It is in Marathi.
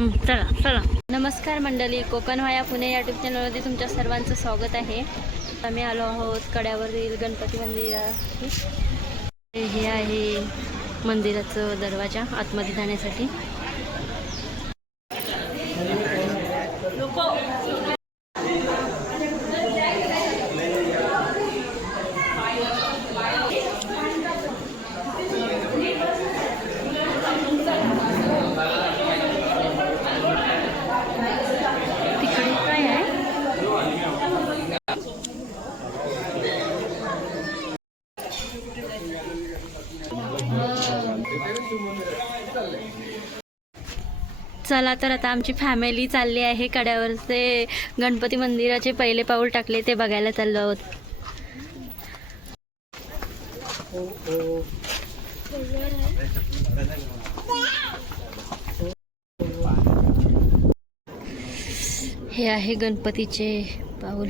चला चला. नमस्कार मंडळी, कोकण व्हाया पुणे या यूट्यूब चॅनलमध्ये तुमच्या सर्वांचं स्वागत आहे. आम्ही आलो आहोत कड्यावरील गणपती मंदिरात. हे आहे मंदिराचं दरवाजा आतमध्ये जाण्यासाठी. तिकडे काय आहे? चला तर आता आमची फॅमिली चालली आहे कड्यावरचे गणपती मंदिराचे पहिले पाऊल टाकले ते बघायला चाललो आहोत. हे आहे गणपतीचे पाऊल.